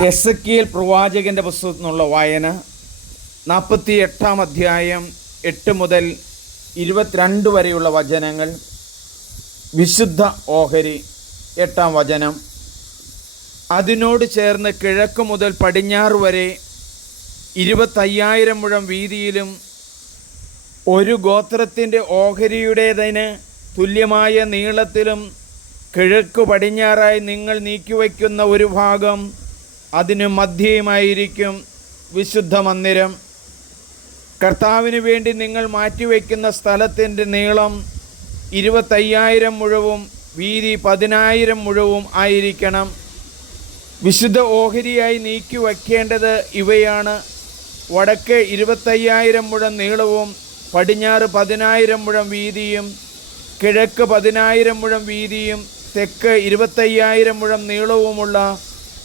S A K L പ്രവാചകന്റെ പുസ്തകത്തിൽ നിന്നുള്ള വായന നാൽപ്പത്തി എട്ടാം അധ്യായം എട്ട് മുതൽ ഇരുപത്തിരണ്ട് വരെയുള്ള വചനങ്ങൾ വിശുദ്ധ ഓഹരി എട്ടാം വചനം. അതിനോട് ചേർന്ന് കിഴക്ക് മുതൽ പടിഞ്ഞാറ് വരെ ഇരുപത്തയ്യായിരം മുഴം വീതിയിലും ഒരു ഗോത്രത്തിന്റെ ഓഹരിയുടേതിന് തുല്യമായ നീളത്തിലും കിഴക്ക് പടിഞ്ഞാറായി നിങ്ങൾ നീക്കിവയ്ക്കുന്ന ഒരു ഭാഗം അതിന് മധ്യയുമായിരിക്കും വിശുദ്ധ മന്ദിരം. കർത്താവിന് വേണ്ടി നിങ്ങൾ മാറ്റിവെക്കുന്ന സ്ഥലത്തിന്റെ നീളം ഇരുപത്തയ്യായിരം മുഴവും വീതി പതിനായിരം മുഴവും ആയിരിക്കണം. വിശുദ്ധ ഓഹരിയായി നീക്കി വയ്ക്കേണ്ടത് ഇവയാണ്. വടക്ക് ഇരുപത്തയ്യായിരം മുഴം നീളവും പടിഞ്ഞാറ് പതിനായിരം മുഴം വീതിയും കിഴക്ക് പതിനായിരം മുഴം വീതിയും തെക്ക് ഇരുപത്തയ്യായിരം മുഴം നീളവുമുള്ള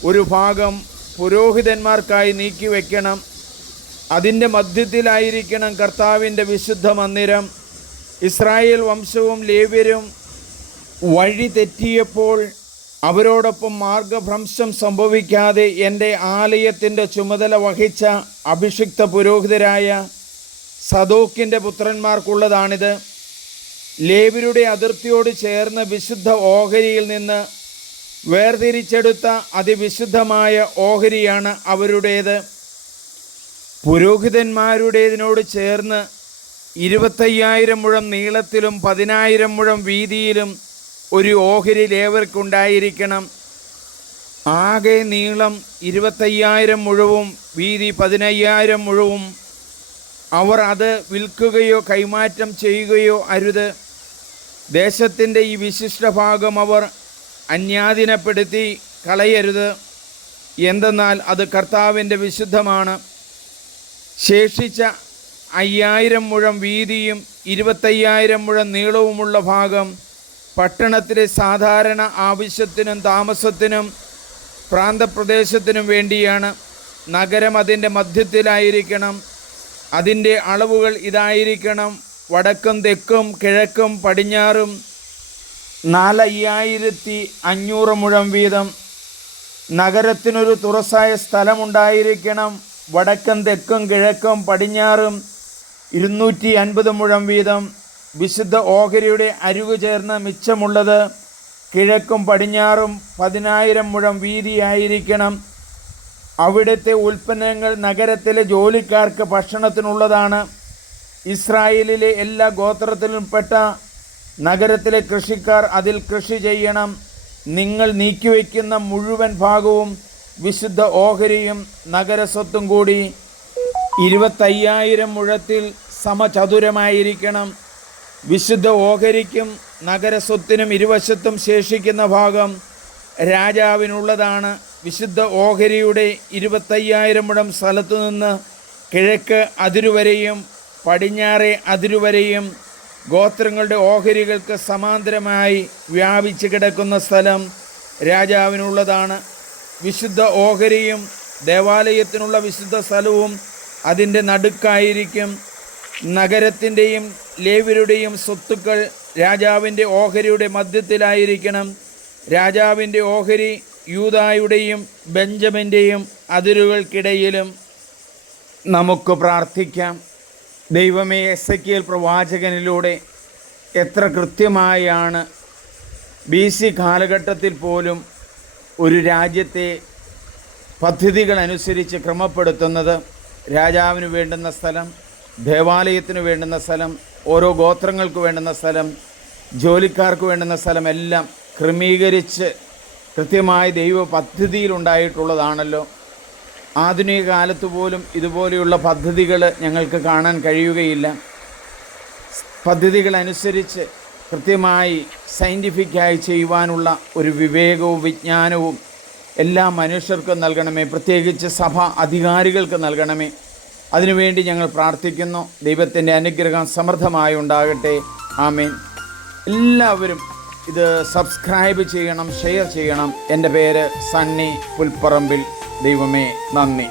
ഒരു ഭാഗം പുരോഹിതന്മാർക്കായി നീക്കി വയ്ക്കണം അതിന്റെ മധ്യത്തിലായിരിക്കണം കർത്താവിന്റെ വിശുദ്ധ മന്ദിരം. ഇസ്രായേൽ വംശവും ലേവ്യരും വഴി തെറ്റിയപ്പോൾ അവരോടൊപ്പം മാർഗഭ്രംശം സംഭവിക്കാതെ എന്റെ ആലയത്തിന്റെ ചുമതല വഹിച്ച അഭിഷിക്ത പുരോഹിതരായ സദോക്കിന്റെ പുത്രന്മാർക്കുള്ളതാണിത്. ലേവരുടെ അതിർത്തിയോട് ചേർന്ന് വിശുദ്ധ ഓഹരിയിൽ നിന്ന് വേർതിരിച്ചെടുത്ത അതിവിശുദ്ധമായ ഓഹരിയാണ് അവരുടേത്. പുരോഹിതന്മാരുടേതിനോട് ചേർന്ന് ഇരുപത്തയ്യായിരം മുഴം നീളത്തിലും പതിനായിരം മുഴം വീതിയിലും ഒരു ഓഹരി ലേവർക്കുണ്ടായിരിക്കണം. ആകെ നീളം ഇരുപത്തയ്യായിരം മുഴവും വീതി പതിനയ്യായിരം മുഴവും. അവർ അത് വിൽക്കുകയോ കൈമാറ്റം ചെയ്യുകയോ അരുത്. ദേശത്തിന്റെ ഈ വിശിഷ്ട ഭാഗം അവർ അന്യാധീനപ്പെടുത്തി കളയരുത്. എന്തെന്നാൽ അത് കർത്താവിന്റെ വിശുദ്ധമാണ്. ശേഷിച്ച അയ്യായിരം മുഴം വീതിയും ഇരുപത്തയ്യായിരം മുഴം നീളവുമുള്ള ഭാഗം പട്ടണത്തിലെ സാധാരണ ആവശ്യത്തിനും താമസത്തിനും പ്രാന്തപ്രദേശത്തിനും വേണ്ടിയാണ്. നഗരം അതിന്റെ മധ്യത്തിലായിരിക്കണം. അതിന്റെ അളവുകൾ ഇതായിരിക്കണം. വടക്കും തെക്കും കിഴക്കും പടിഞ്ഞാറും നാലയ്യായിരത്തി അഞ്ഞൂറ് മുഴം വീതം നഗരത്തിനൊരു തുറസായ സ്ഥലമുണ്ടായിരിക്കണം. വടക്കും തെക്കും കിഴക്കും പടിഞ്ഞാറും ഇരുന്നൂറ്റി അൻപത് മുഴം വീതം വിശുദ്ധ ഓഹരിയുടെ അരികു ചേർന്ന് മിച്ചമുള്ളത് കിഴക്കും പടിഞ്ഞാറും പതിനായിരം മുഴം വീതിയായിരിക്കണം. അവിടുത്തെ ഉൽപ്പന്നങ്ങൾ നഗരത്തിലെ ജോലിക്കാർക്ക് ഭക്ഷണത്തിനുള്ളതാണ്. ഇസ്രായേലിലെ എല്ലാ ഗോത്രത്തിലുംപ്പെട്ട നഗരത്തിലെ കൃഷിക്കാർ അതിൽ കൃഷി ചെയ്യണം. നിങ്ങൾ നീക്കിവെക്കുന്ന മുഴുവൻ ഭാഗവും വിശുദ്ധ ഓഹരിയും നഗരസ്വത്തും കൂടി ഇരുപത്തയ്യായിരം മുഴത്തിൽ സമചതുരമായിരിക്കണം. വിശുദ്ധ ഓഹരിക്കും നഗരസ്വത്തിനും ഇരുവശത്തും ശേഷിക്കുന്ന ഭാഗം രാജാവിനുള്ളതാണ്. വിശുദ്ധ ഓഹരിയുടെ ഇരുപത്തയ്യായിരം മുഴം സ്ഥലത്തു നിന്ന് കിഴക്ക് അതിരുവരെയും പടിഞ്ഞാറെ അതിരുവരെയും ഗോത്രങ്ങളുടെ ഓഹരികൾക്ക് സമാന്തരമായി വ്യാപിച്ച് കിടക്കുന്ന സ്ഥലം രാജാവിനുള്ളതാണ്. വിശുദ്ധ ഓഹരിയും ദേവാലയത്തിനുള്ള വിശുദ്ധ സ്ഥലവും അതിന്റെ നടുക്കായിരിക്കും. നഗരത്തിന്റെയും ലേവരുടെയും സ്വത്തുക്കൾ രാജാവിന്റെ ഓഹരിയുടെ മധ്യത്തിലായിരിക്കണം. രാജാവിന്റെ ഓഹരി യൂതായുടെയും ബെഞ്ചമിന്റെയും അതിരുകൾക്കിടയിലും. നമുക്ക് പ്രാർത്ഥിക്കാം. ദൈവമേ എസ് എ കെൽ പ്രവാചകനിലൂടെ എത്ര കൃത്യമായാണ് ബി സി കാലഘട്ടത്തിൽ പോലും ഒരു രാജ്യത്തെ പദ്ധതികളനുസരിച്ച് ക്രമപ്പെടുത്തുന്നത് രാജാവിന് വേണ്ടുന്ന സ്ഥലം ദേവാലയത്തിന് വേണ്ടുന്ന സ്ഥലം ഓരോ ഗോത്രങ്ങൾക്ക് വേണ്ടുന്ന സ്ഥലം ജോലിക്കാർക്ക് വേണ്ടുന്ന സ്ഥലമെല്ലാം ക്രമീകരിച്ച് കൃത്യമായ ദൈവ പദ്ധതിയിലുണ്ടായിട്ടുള്ളതാണല്ലോ. ആധുനിക കാലത്ത് പോലും ഇതുപോലെയുള്ള പദ്ധതികൾ ഞങ്ങൾക്ക് കാണാൻ കഴിയുകയില്ല. പദ്ധതികളനുസരിച്ച് കൃത്യമായി സയന്റിഫിക്കായി ചെയ്യുവാനുള്ള ഒരു വിവേകവും വിജ്ഞാനവും എല്ലാ മനുഷ്യർക്കും നൽകണമേ. പ്രത്യേകിച്ച് സഭ അധികാരികൾക്ക് നൽകണമേ. അതിനുവേണ്ടി ഞങ്ങൾ പ്രാർത്ഥിക്കുന്നു. ദൈവത്തിന്റെ അനുഗ്രഹം സമൃദ്ധമായി ഉണ്ടാകട്ടെ. ആമേൻ. എല്ലാവരും ഇത് സബ്സ്ക്രൈബ് ചെയ്യണം ഷെയർ ചെയ്യണം. എന്റെ പേര് സണ്ണി പുൽപ്പറമ്പിൽ. ദൈവമേ നന്ദി.